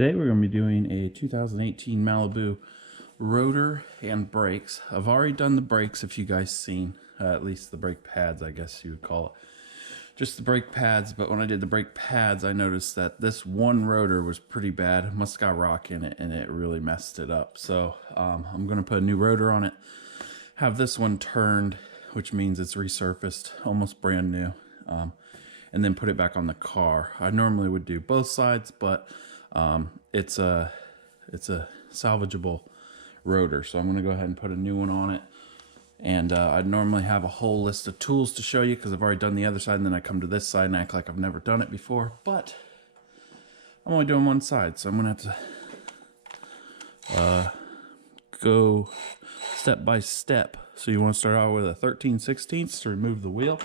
Today we're going to be doing a 2018 Malibu rotor and brakes. I've already done the brakes, if you guys seen, at least the brake pads, I guess you would call it. Just the brake pads, but when I did the brake pads, I noticed that this one rotor was pretty bad. It must have got rock in it, and it really messed it up. So I'm going to put a new rotor on it, have this one turned, which means it's resurfaced, almost brand new, and then put it back on the car. I normally would do both sides, but it's a salvageable rotor, so I'm going to go ahead and put a new one on it. And I'd normally have a whole list of tools to show you because I've already done the other side, and then I come to this side and act like I've never done it before. But I'm only doing one side, so I'm going to have to go step by step. So you want to start out with a 13/16 to remove the wheel.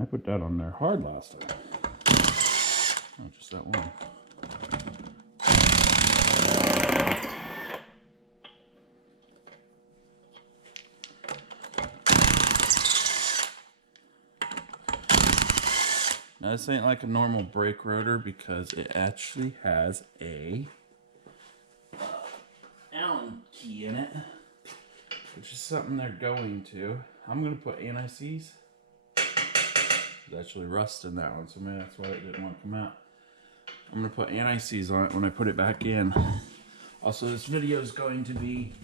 I put that on there hard last time. Not just that one. Now this ain't like a normal brake rotor because it actually has a Allen key in it, which is something they're going to. I'm going to put anti-seize. There's actually rust in that one, so maybe that's why it didn't want to come out. I'm going to put anti-seize on it when I put it back in. Also, this video is going to be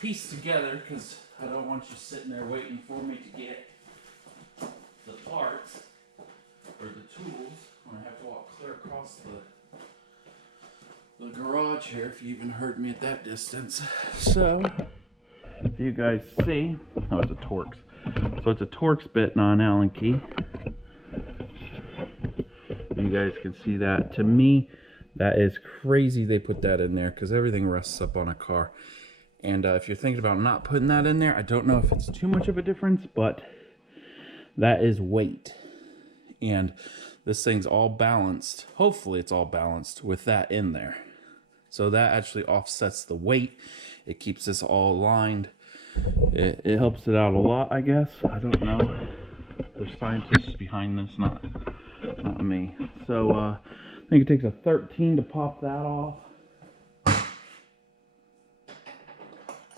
pieced together because I don't want you sitting there waiting for me to get the parts or the tools when I have to walk clear across the garage here, if you even heard me at that distance. So, if you guys see, oh, it's a torx. So it's a torx bit, not an Allen key. You guys can see that. To me, that is crazy they put that in there because everything rusts up on a car. And if you're thinking about not putting that in there, I don't know if it's too much of a difference, but that is weight. And this thing's all balanced. Hopefully it's all balanced with that in there. So that actually offsets the weight. It keeps this all aligned. It helps it out a lot, I guess. I don't know. There's scientists behind this, not me. So I think it takes a 13 to pop that off.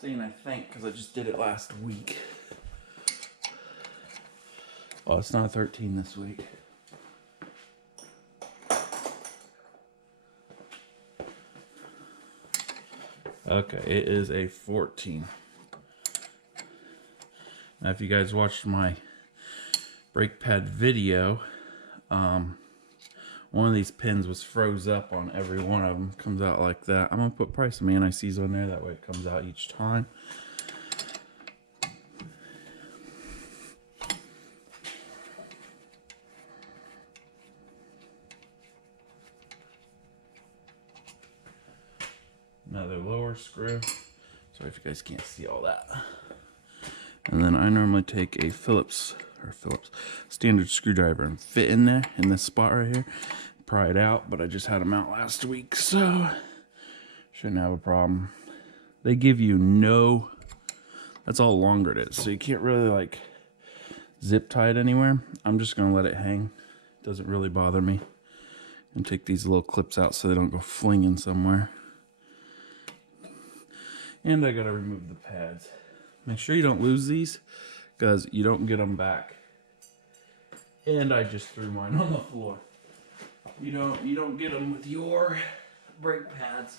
Saying I think because I just did it last week. Oh, it's not a 13 this week. Okay, it is a 14. Now, if you guys watched my brake pad video, one of these pins was froze up on every one of them. Comes out like that. I'm going to put probably some anti-seize on there. That way it comes out each time. Another lower screw. Sorry if you guys can't see all that. And then I normally take a Phillips standard screwdriver and fit in there in this spot right here, pry it out. But I just had them out last week, so shouldn't have a problem. They give you no, that's all longer it is, so you can't really like zip tie it anywhere. I'm just gonna let it hang. It doesn't really bother me. And take these little clips out so they don't go flinging somewhere. And I gotta remove the pads. Make sure you don't lose these because you don't get them back. And I just threw mine on the floor. You don't get them with your brake pads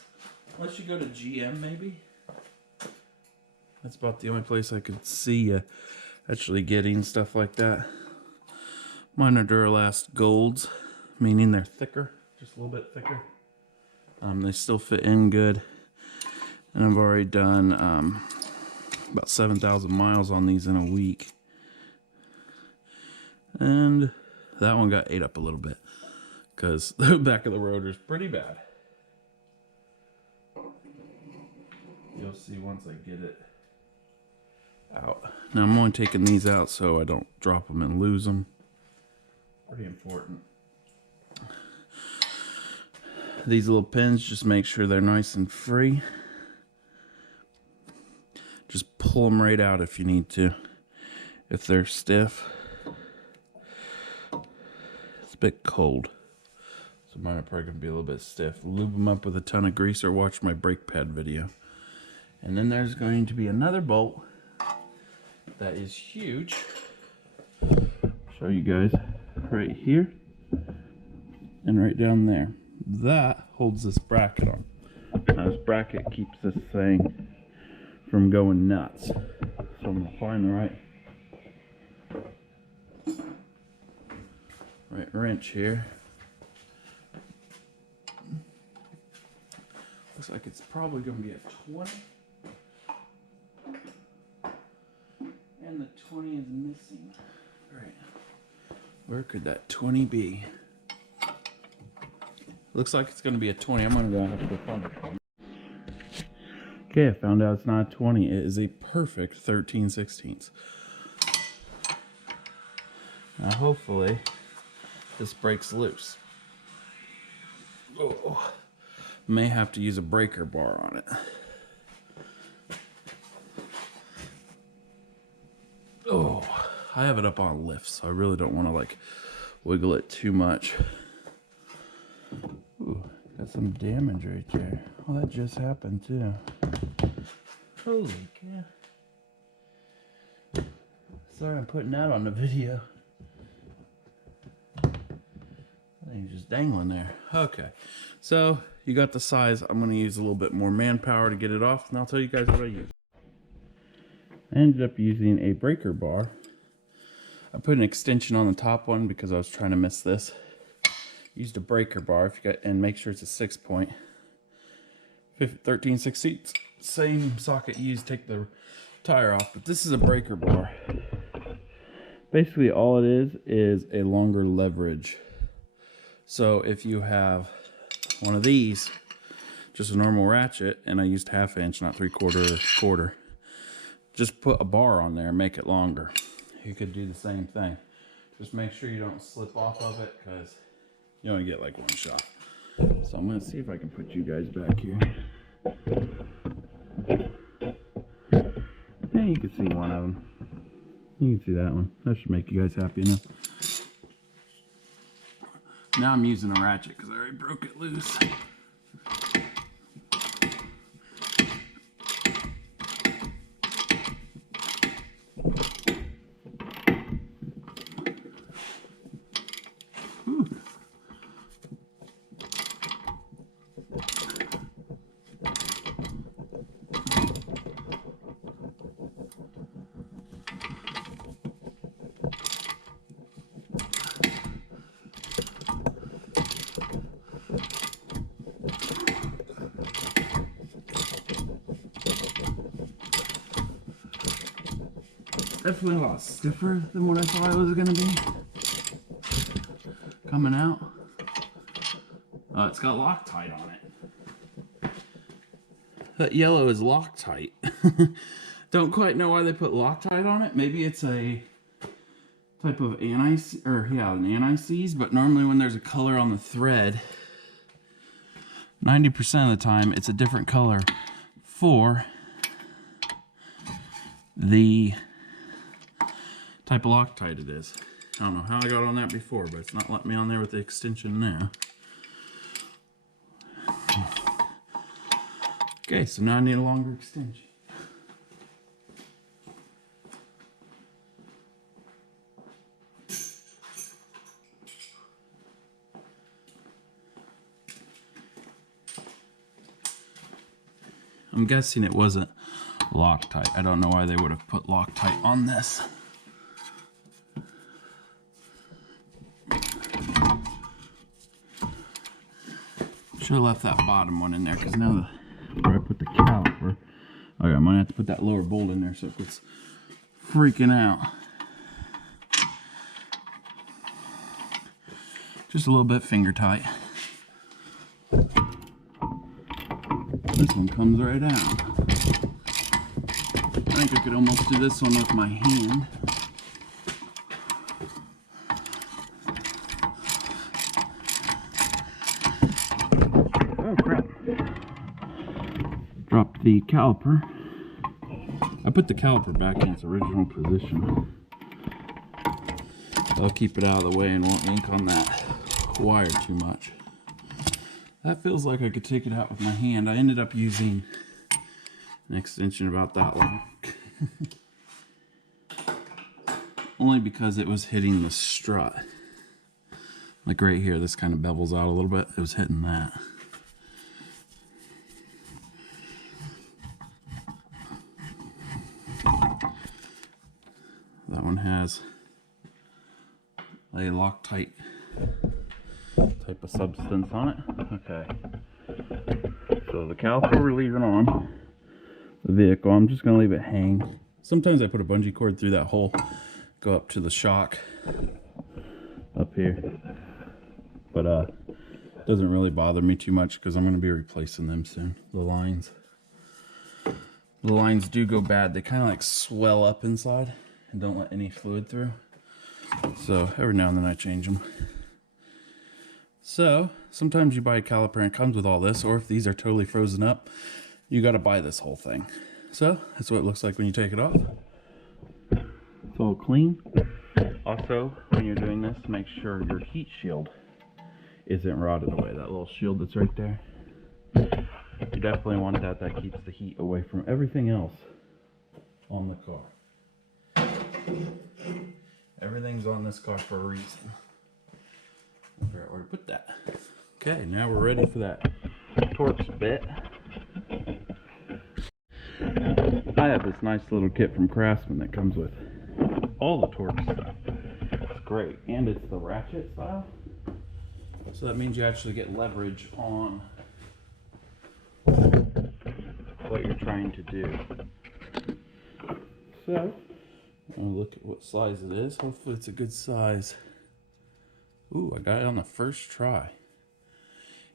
unless you go to GM maybe. That's about the only place I could see you actually getting stuff like that. Mine are Duralast Golds, meaning they're thicker, just a little bit thicker. They still fit in good. And I've already done about 7,000 miles on these in a week. And that one got ate up a little bit because the back of the rotor is pretty bad. You'll see once I get it out. Now I'm only taking these out so I don't drop them and lose them. Pretty important. These little pins, just make sure they're nice and free. Just pull them right out if you need to. If they're stiff, a bit cold. So mine are probably going to be a little bit stiff. Lube them up with a ton of grease or watch my brake pad video. And then there's going to be another bolt that is huge. Show you guys right here and right down there. That holds this bracket on. Now this bracket keeps this thing from going nuts. So I'm going to find the right wrench here. Looks like it's probably going to be a 20. And the 20 is missing. Right. Where could that 20 be? Looks like it's going to be a 20. I'm going to have to go find it. Okay, I found out it's not a 20. It is a perfect 13/16. Now hopefully this breaks loose. Oh, may have to use a breaker bar on it. Oh, I have it up on lift, so I really don't want to like wiggle it too much. Ooh, got some damage right there. Oh, that just happened too. Holy cow. Sorry I'm putting that on the video. I think it's just dangling there. Okay, so you got the size. I'm going to use a little bit more manpower to get it off, and I'll tell you guys what I use. I ended up using a breaker bar. I put an extension on the top one because I was trying to miss this. Used a breaker bar if you got, and make sure it's a 6-point. 13/16. Same socket you use to take the tire off, but this is a breaker bar. Basically all it is a longer leverage. So if you have one of these, just a normal ratchet, and I used 1/2 inch, not 3/4 or quarter, just put a bar on there and make it longer. You could do the same thing. Just make sure you don't slip off of it, because you only get like one shot. So I'm going to see if I can put you guys back here. Yeah, you can see one of them. You can see that one. That should make you guys happy enough. Now I'm using a ratchet because I already broke it loose. Definitely a lot stiffer than what I thought it was going to be. Coming out. It's got Loctite on it. That yellow is Loctite. Don't quite know why they put Loctite on it. Maybe it's a type of an anti-seize, but normally when there's a color on the thread, 90% of the time it's a different color for the type of Loctite it is. I don't know how I got on that before, but it's not letting me on there with the extension now. Okay, so now I need a longer extension. I'm guessing it wasn't Loctite. I don't know why they would have put Loctite on this. Should have left that bottom one in there, because now where I put the caliper, okay, I might have to put that lower bolt in there so it quits freaking out. Just a little bit finger tight. This one comes right out. I think I could almost do this one with my hand. Oh crap. Dropped the caliper. I put the caliper back in its original position. I'll keep it out of the way and won't ink on that. wire too much. That feels like I could take it out with my hand. I ended up using an extension about that long. Only because it was hitting the strut. Like right here, this kind of bevels out a little bit. It was hitting that. That one has a Loctite type of substance on it. Okay. So the caliper we're leaving on the vehicle. I'm just gonna leave it hang. Sometimes I put a bungee cord through that hole, go up to the shock up here. But it doesn't really bother me too much because I'm gonna be replacing them soon. The lines do go bad. They kind of like swell up inside and don't let any fluid through. So every now and then I change them. So sometimes you buy a caliper and it comes with all this, or if these are totally frozen up, you got to buy this whole thing. So that's what it looks like when you take it off. It's all clean. Also, when you're doing this, make sure your heat shield isn't rotted away. That little shield that's right there. You definitely want that. That keeps the heat away from everything else on the car. Everything's on this car for a reason. I'll figure out where to put that. Okay, now we're ready for that torx bit. I have this nice little kit from Craftsman that comes with all the torx stuff. It's great, and it's the ratchet style. So that means you actually get leverage on what you're trying to do. So, I'm gonna look at what size it is. Hopefully it's a good size. Ooh, I got it on the first try.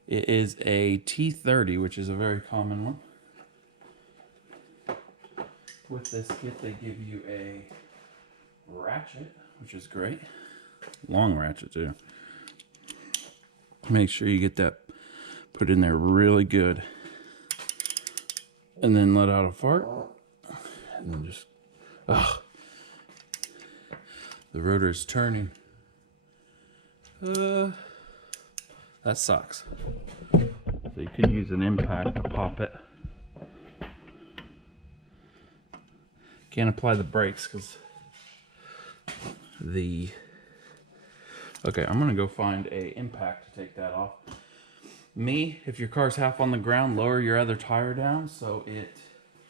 It is a T30, which is a very common one. With this kit, they give you a ratchet, which is great. Long ratchet, too. Make sure you get that put in there really good. And then let out a fart. And then just, ugh. The rotor is turning. That sucks. So you could use an impact to pop it. Can't apply the brakes because the... Okay, I'm gonna go find a impact to take that off. If your car's half on the ground, lower your other tire down so it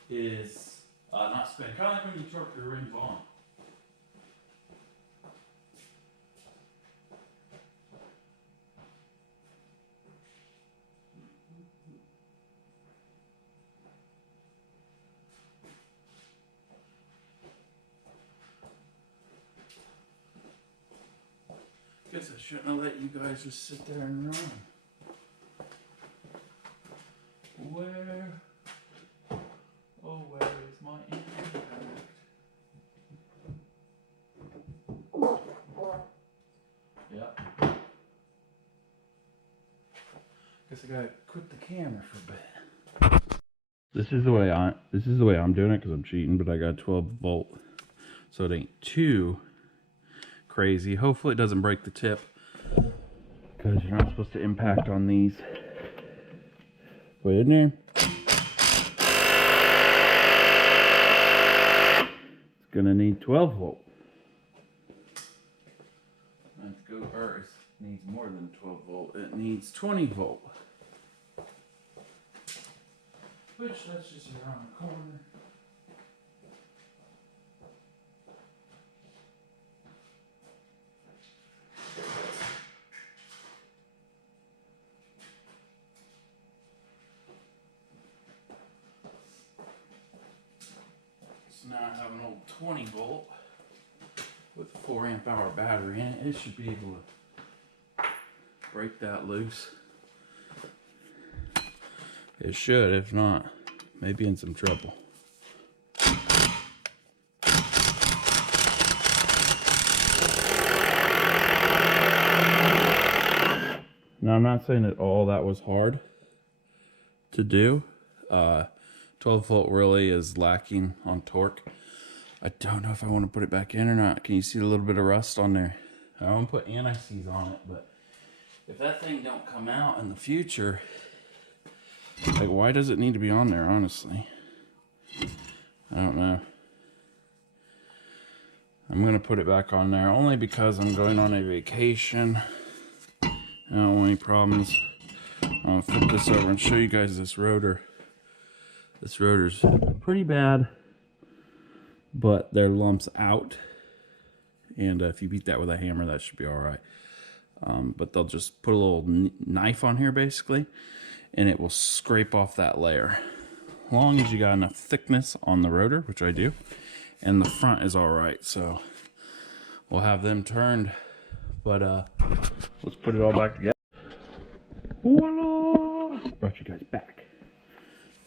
is not spinning. Kind of like when you torque your rims on. Guess I shouldn't have let you guys just sit there and run. Where? Oh, where is my impact? Yep. Guess I gotta quit the camera for a bit. This is the way I'm doing it because I'm cheating, but I got 12 volt, so it ain't too crazy. Hopefully it doesn't break the tip because you're not supposed to impact on these. Put it in there. It's gonna need 12 volt. Let's go. Or it needs more than 12 volt. It needs 20 volt. Which that's just around the corner. Now I have an old 20 volt with a 4 amp hour battery in it. It should be able to break that loose. It should. If not, maybe in some trouble. Now I'm not saying that all that was hard to do. 12 volt really is lacking on torque. I don't know if I want to put it back in or not. Can you see a little bit of rust on there? I won't put anti-seize on it, but if that thing don't come out in the future, like, why does it need to be on there, honestly? I don't know. I'm going to put it back on there only because I'm going on a vacation. I don't want any problems. I'll flip this over and show you guys this rotor. This rotor's pretty bad, but there are lumps out. And if you beat that with a hammer, that should be all right. But they'll just put a little knife on here, basically, and it will scrape off that layer. As long as you got enough thickness on the rotor, which I do, and the front is all right. So we'll have them turned, but let's put it all back together. Voila! Brought you guys back.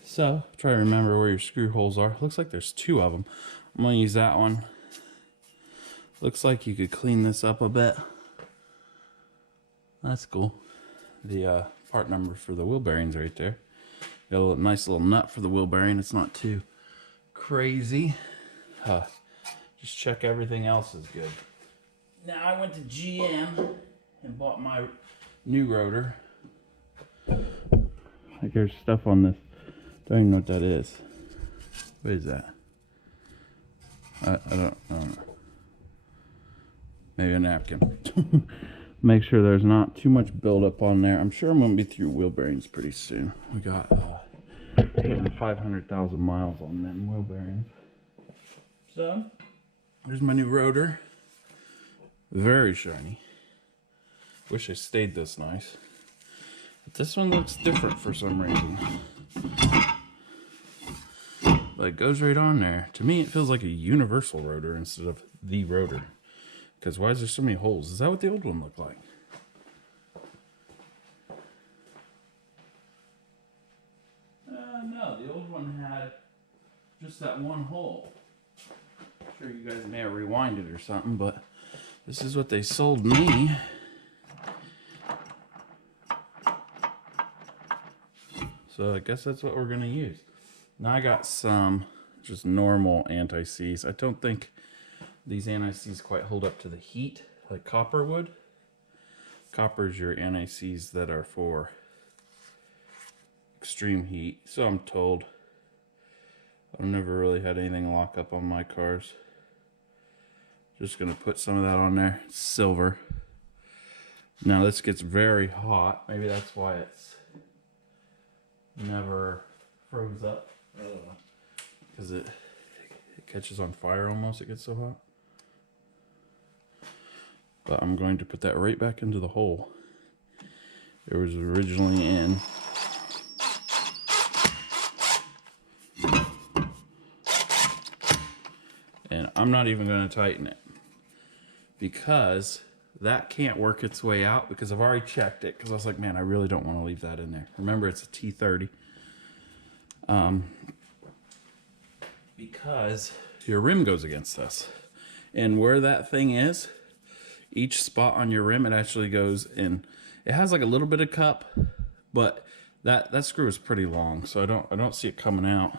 So try to remember where your screw holes are. Looks like there's 2 of them. I'm gonna use that one. Looks like you could clean this up a bit. That's cool. The part number for the wheel bearings right there. Got a nice little nut for the wheel bearing. It's not too crazy. Just check everything else is good. Now I went to GM and bought my new rotor. Like, there's stuff on this. Don't even know what that is. What is that? I don't know. Maybe a napkin. Make sure there's not too much buildup on there. I'm sure I'm going to be through wheel bearings pretty soon. We got 500,000 miles on them wheel bearings. So, there's my new rotor. Very shiny. Wish it stayed this nice. But this one looks different for some reason. But it goes right on there. To me, it feels like a universal rotor instead of the rotor. Because why is there so many holes? Is that what the old one looked like? No, the old one had just that one hole. I'm sure you guys may have rewinded or something, but this is what they sold me. So I guess that's what we're going to use. Now I got some just normal anti-seize. I don't think these anti-seize quite hold up to the heat like copper would. Copper is your anti-seize that are for extreme heat. So I'm told. I've never really had anything lock up on my cars. Just going to put some of that on there. It's silver. Now this gets very hot. Maybe that's why it's never froze up. Because it catches on fire almost. It gets so hot. But I'm going to put that right back into the hole it was originally in. And I'm not even going to tighten it because that can't work its way out, because I've already checked it, because I was like, man, I really don't want to leave that in there. Remember, it's a T30. Because your rim goes against this. And where that thing is, each spot on your rim, it actually goes in. It has like a little bit of cup, but that screw is pretty long, so I don't see it coming out.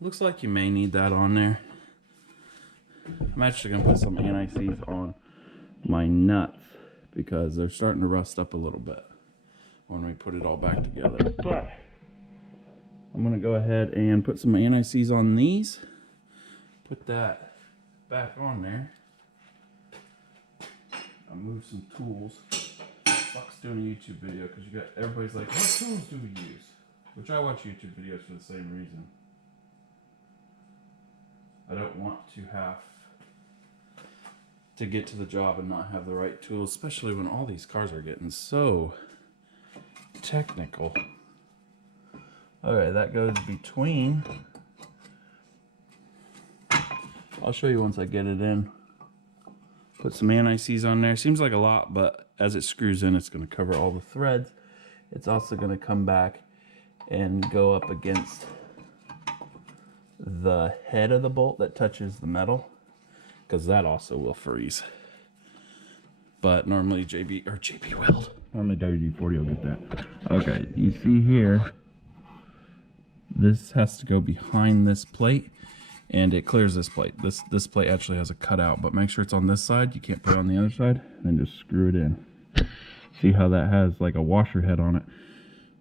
Looks like you may need that on there. I'm actually gonna put some anti-seize on my nuts because they're starting to rust up a little bit when we put it all back together. But I'm gonna go ahead and put some anti-seize on these. Put that back on there. I'll move some tools. Fuck's doing a YouTube video because you got everybody's like, what tools do we use? Which I watch YouTube videos for the same reason. I don't want to have to get to the job and not have the right tools, especially when all these cars are getting so technical. Okay, that goes between. I'll show you once I get it in. Put some anti-seize on there. Seems like a lot, but as it screws in, it's going to cover all the threads. It's also going to come back and go up against the head of the bolt that touches the metal, because that also will freeze. But normally JB Weld, normally WD-40 will get that. Okay, you see here, this has to go behind this plate, and it clears this plate. This plate actually has a cutout, but make sure it's on this side. You can't put it on the other side, and then just screw it in. See how that has like a washer head on it?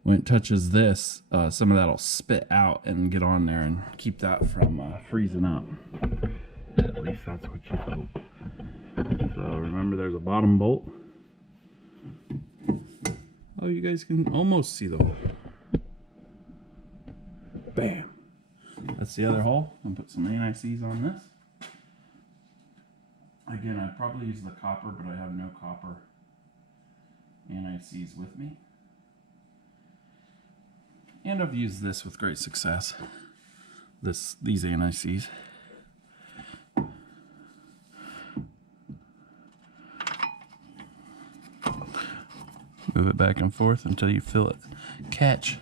When it touches this, some of that will spit out and get on there and keep that from freezing up. At least that's what you hope. So remember, there's a bottom bolt. Oh, you guys can almost see the hole. Bam. That's the other hole. I'm gonna put some anti-seize on this. Again, I'd probably use the copper, but I have no copper anti-seize with me. And I've used this with great success. These anti-seize. Move it back and forth until you feel it catch.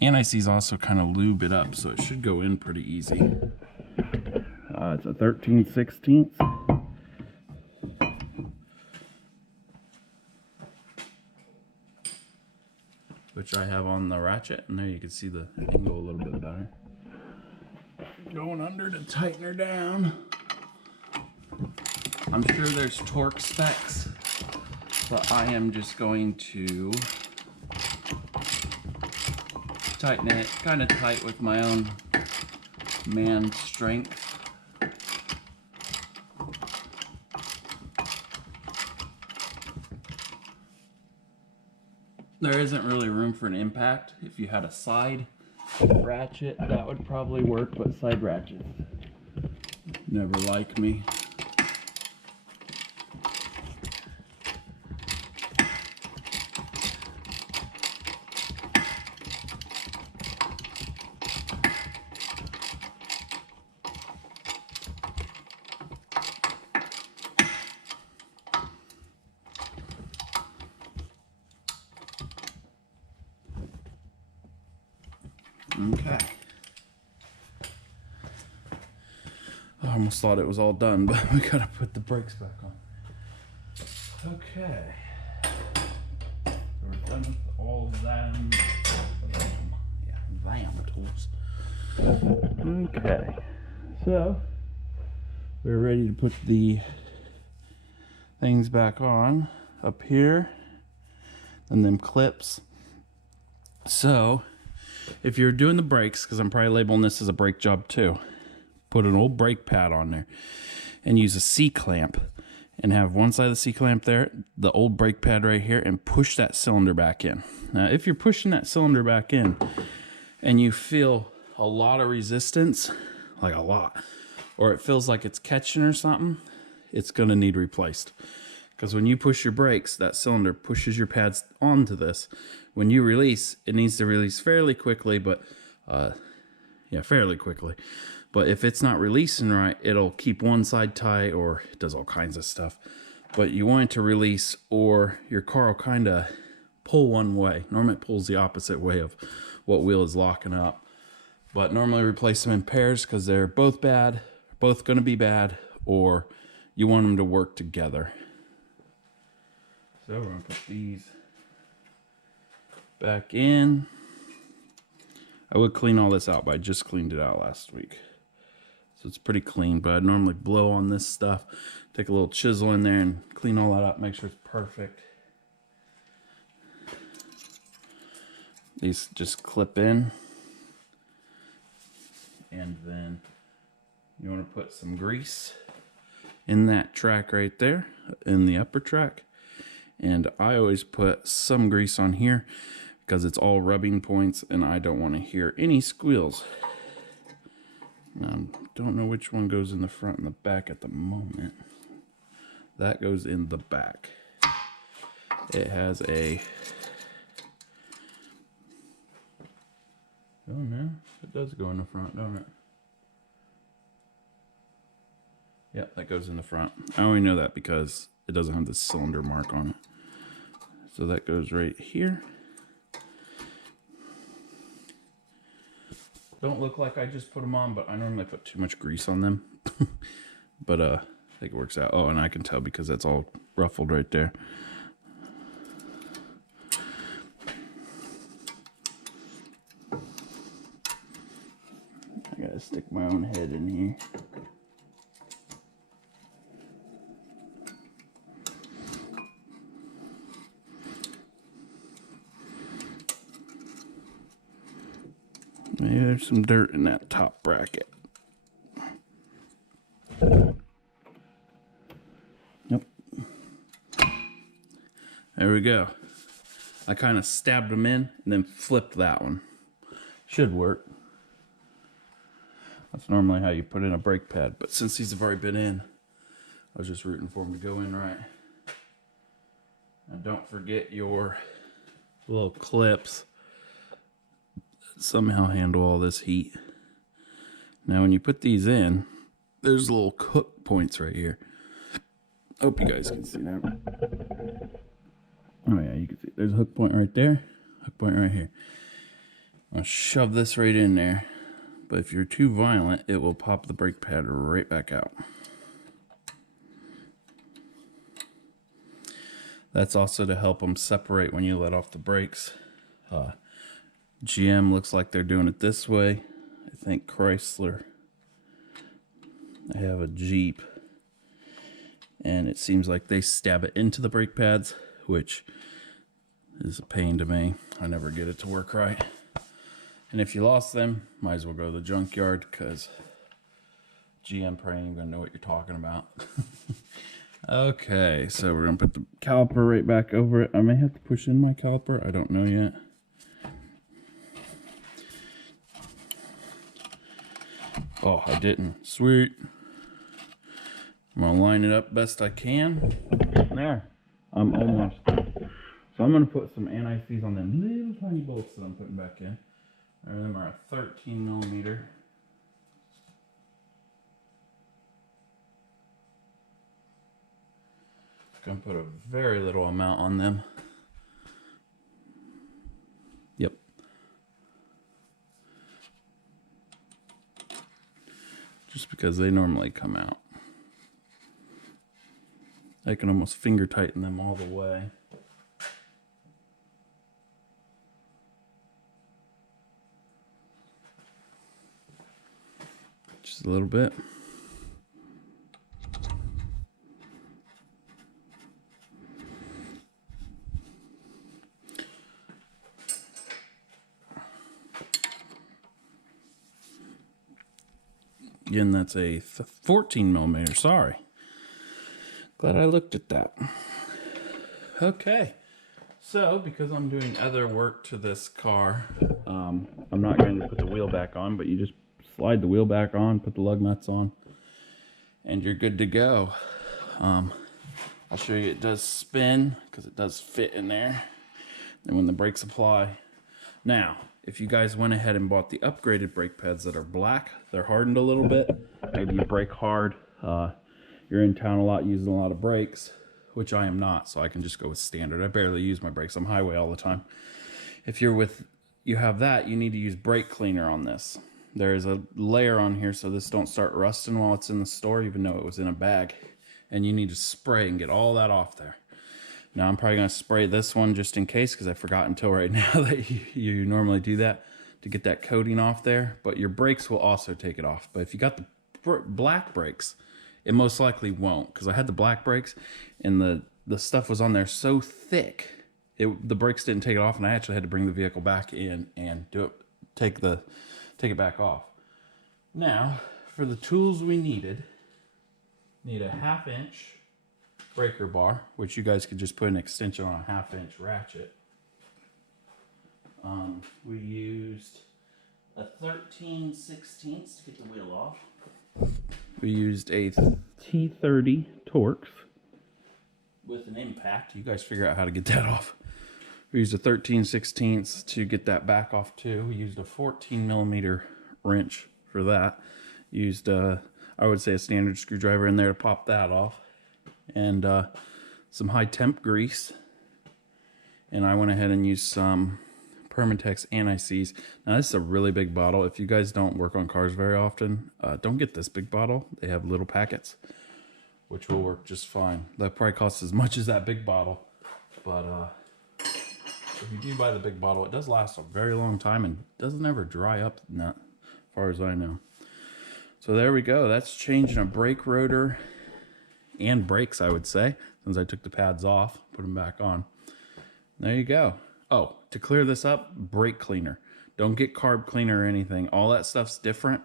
Anti-seize also kind of lube it up, so it should go in pretty easy. It's a 13/16. Which I have on the ratchet, and there you can see the angle a little bit better. Going under to tighten her down. I'm sure there's torque specs, but I am just going to tighten it kind of tight with my own man strength. There isn't really room for an impact. If you had a side ratchet, that would probably work, but side ratchets never like me. Okay. I almost thought it was all done, but we gotta put the brakes back on. Okay. So we're done with all them tools. Okay. So we're ready to put the things back on up here and them clips. So if you're doing the brakes, because I'm probably labeling this as a brake job too, put an old brake pad on there and use a C-clamp and have one side of the C-clamp there, the old brake pad right here, and push that cylinder back in. Now, if you're pushing that cylinder back in and you feel a lot of resistance, like a lot, or it feels like it's catching or something, it's going to need replaced. Because when you push your brakes, that cylinder pushes your pads onto this. When you release, it needs to release fairly quickly, but fairly quickly. But if it's not releasing right, it'll keep one side tight, or it does all kinds of stuff. But you want it to release, or your car will kind of pull one way. Normally it pulls the opposite way of what wheel is locking up. But normally replace them in pairs because they're both bad, both going to be bad, or you want them to work together. So we're going to put these back in. I would clean all this out, but I just cleaned it out last week. So it's pretty clean, but I'd normally blow on this stuff, take a little chisel in there and clean all that up, make sure it's perfect. These just clip in. And then you want to put some grease in that track right there, in the upper track. And I always put some grease on here because it's all rubbing points and I don't want to hear any squeals. Now, don't know which one goes in the front and the back at the moment. That goes in the back. It has a... Oh no, it does go in the front, don't it? Yep, that goes in the front. I only know that because it doesn't have the cylinder mark on it. So that goes right here. Don't look like I just put them on, but I normally put too much grease on them. But I think it works out. Oh, and I can tell because that's all ruffled right there. I gotta stick my own head in here. Maybe there's some dirt in that top bracket. Nope. There we go. I kind of stabbed them in and then flipped that one. Should work. That's normally how you put in a brake pad, but since these have already been in, I was just rooting for them to go in right. Now don't forget your little clips that somehow handle all this heat. Now when you put these in, there's little hook points right here. Hope you guys can see that. Oh yeah, you can see there's a hook point right there, hook point right here. I'll shove this right in there, but if you're too violent, it will pop the brake pad right back out. That's also to help them separate when you let off the brakes. GM looks like they're doing it this way. I think Chrysler, they have a Jeep, and it seems like they stab it into the brake pads, which is a pain to me. I never get it to work right. And if you lost them, might as well go to the junkyard, because GM probably ain't gonna know what you're talking about. Okay, so we're gonna put the caliper right back over it. I may have to push in my caliper, I don't know yet. Oh, I didn't. Sweet. I'm gonna line it up best I can. There. I'm almost. So I'm gonna put some anti-seize on them little tiny bolts that I'm putting back in. Them are a 13 millimeter. Gonna put a very little amount on them. Yep. Just because they normally come out. I can almost finger tighten them all the way. Just a little bit. Again, that's a 14 millimeter, sorry. Glad I looked at that. Okay, so because I'm doing other work to this car, I'm not going to put the wheel back on, but you just slide the wheel back on, put the lug nuts on, and you're good to go. I'll show you it does spin, because it does fit in there. And when the brakes apply. Now, if you guys went ahead and bought the upgraded brake pads that are black, they're hardened a little bit. Maybe you brake hard. You're in town a lot using a lot of brakes, which I am not, so I can just go with standard. I barely use my brakes. I'm highway all the time. If you have that, you need to use brake cleaner on this. There is a layer on here so this don't start rusting while it's in the store, even though it was in a bag. And you need to spray and get all that off there. Now I'm probably going to spray this one just in case, because I forgot until right now that you normally do that to get that coating off there. But your brakes will also take it off. But if you got the black brakes, it most likely won't, because I had the black brakes and the stuff was on there so thick, the brakes didn't take it off, and I actually had to bring the vehicle back in and take it back off. Now, for the tools we need a 1/2 inch breaker bar, which you guys could just put an extension on a 1/2 inch ratchet. We used a 13/16 to get the wheel off. We used a T30 Torx with an impact. You guys figure out how to get that off. We used a 13/16 to get that back off too. We used a 14 millimeter wrench for that. Used I would say a standard screwdriver in there to pop that off. And some high temp grease. And I went ahead and used some Permatex anti-seize. Now this is a really big bottle. If you guys don't work on cars very often, don't get this big bottle. They have little packets, which will work just fine. That probably costs as much as that big bottle, but if you do buy the big bottle, it does last a very long time and doesn't ever dry up, not as far as I know. So there we go. That's changing a brake rotor and brakes, I would say, since I took the pads off, put them back on. There you go. Oh, to clear this up, brake cleaner. Don't get carb cleaner or anything. All that stuff's different.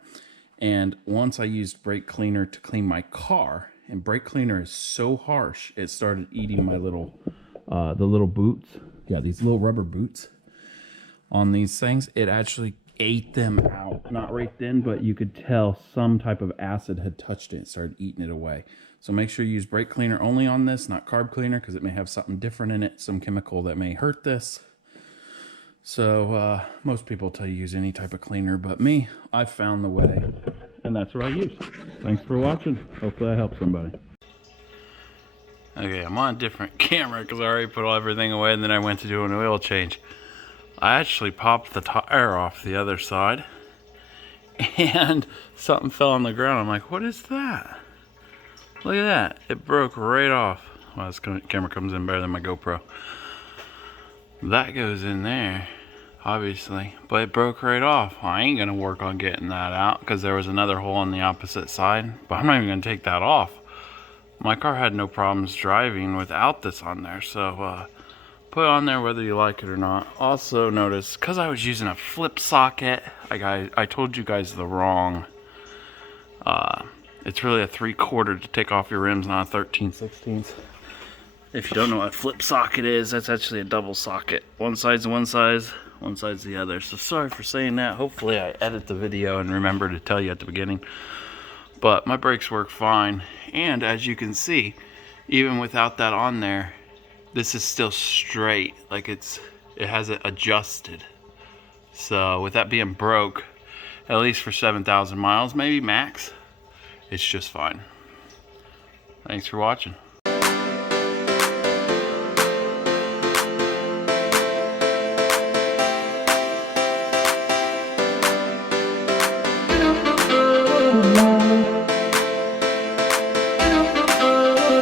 And once I used brake cleaner to clean my car, and brake cleaner is so harsh, it started eating my little, the little boots. Yeah, these little rubber boots on these things. It actually ate them out. Not right then, but you could tell some type of acid had touched it and started eating it away. So make sure you use brake cleaner only on this, not carb cleaner, because it may have something different in it, some chemical that may hurt this. So most people tell you use any type of cleaner, but me, I found the way, and that's what I use. Thanks for watching. Hopefully I helped somebody. Okay, I'm on a different camera because I already put everything away, and then I went to do an oil change. I actually popped the tire off the other side, and something fell on the ground. I'm like, what is that? Look at that. It broke right off. Well, this camera comes in better than my GoPro. That goes in there, obviously, but it broke right off. I ain't gonna work on getting that out because there was another hole on the opposite side, but I'm not even gonna take that off. My car had no problems driving without this on there, so put it on there whether you like it or not. Also notice, because I was using a flip socket, I told you guys the wrong, it's really a 3/4 to take off your rims, not a 13/16. If you don't know what a flip socket is, that's actually a double socket. One side's one size, one side's the other. So sorry for saying that. Hopefully I edit the video and remember to tell you at the beginning. But my brakes work fine. And as you can see, even without that on there, this is still straight. Like it has it adjusted. So with that being broke, at least for 7,000 miles, maybe max, it's just fine. Thanks for watching.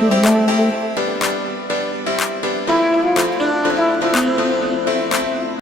Good morning.